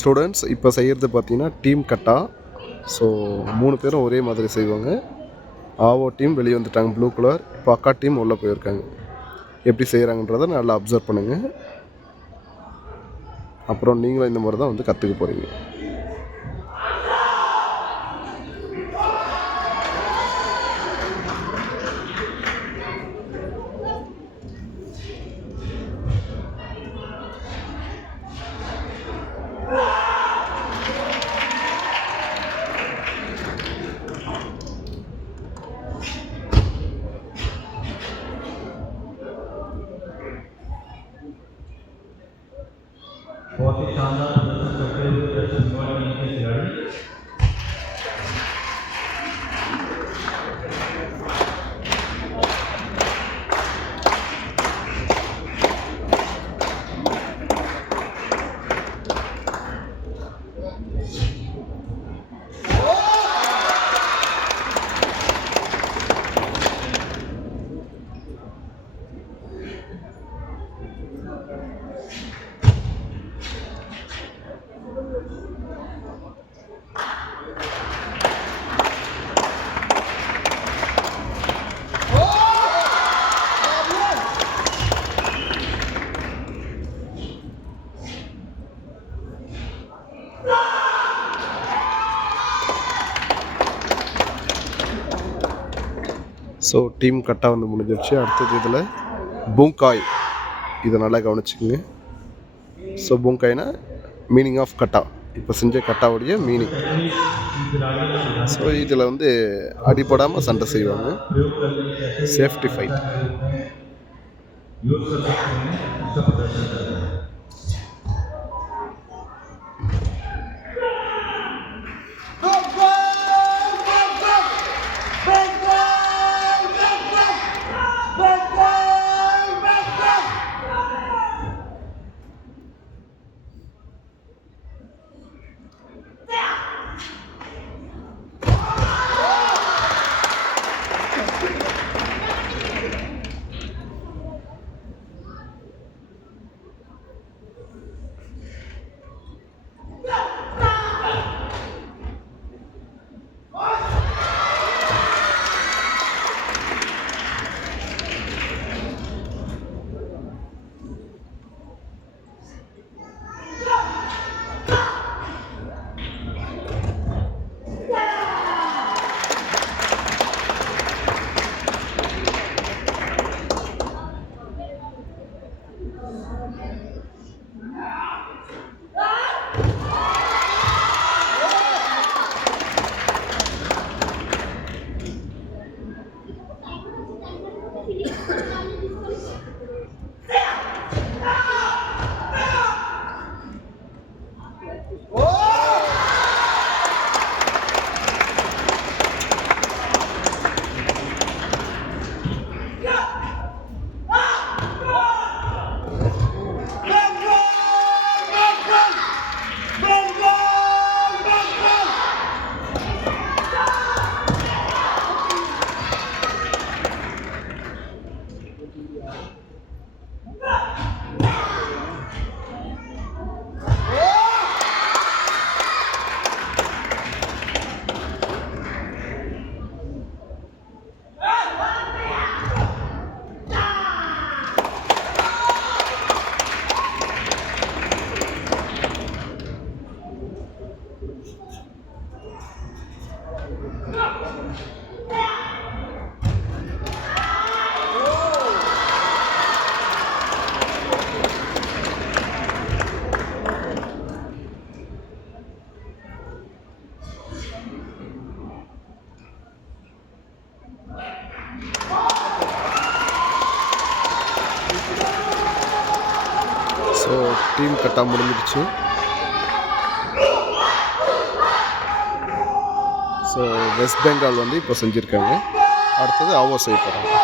ஸ்டூடெண்ட்ஸ் இப்போ செய்கிறது பார்த்தீங்கன்னா டீம் கட்டா. ஸோ 3 பேரும் ஒரே மாதிரி செய்வாங்க. ஆவோ டீம் வெளியே வந்துட்டாங்க ப்ளூ கலர். இப்போ அக்கா டீம் உள்ளே போயிருக்காங்க. எப்படி செய்கிறாங்கன்றதை நல்லா அப்சர்வ் பண்ணுங்கள். அப்புறம் நீங்களும் இந்த மாதிரி தான் வந்து கற்றுக்க போகிறீங்க. बहुत ही शानदार प्रदर्शन करते हुए दर्शन टीम के खिलाड़ी ஸோ டீம் கட்டா வந்து முடிஞ்சிருச்சு. அடுத்தது இதில் பூங்காய், இதை நல்லா கவனிச்சுக்குங்க. ஸோ பூங்காய்னா மீனிங் ஆஃப் கட்டா, இப்போ செஞ்ச கட்டாவுடைய மீனிங். ஸோ இதில் வந்து அடிபடாமல் சண்டை செய்வாங்க. Safety fight. ஸோ டீம் கட்டா முடிஞ்சிடுச்சு. ஸோ வெஸ்ட் பெங்கால் வந்து இப்போ செஞ்சுருக்காங்க. அடுத்தது ஆவோ செய்ய போகிறாங்க.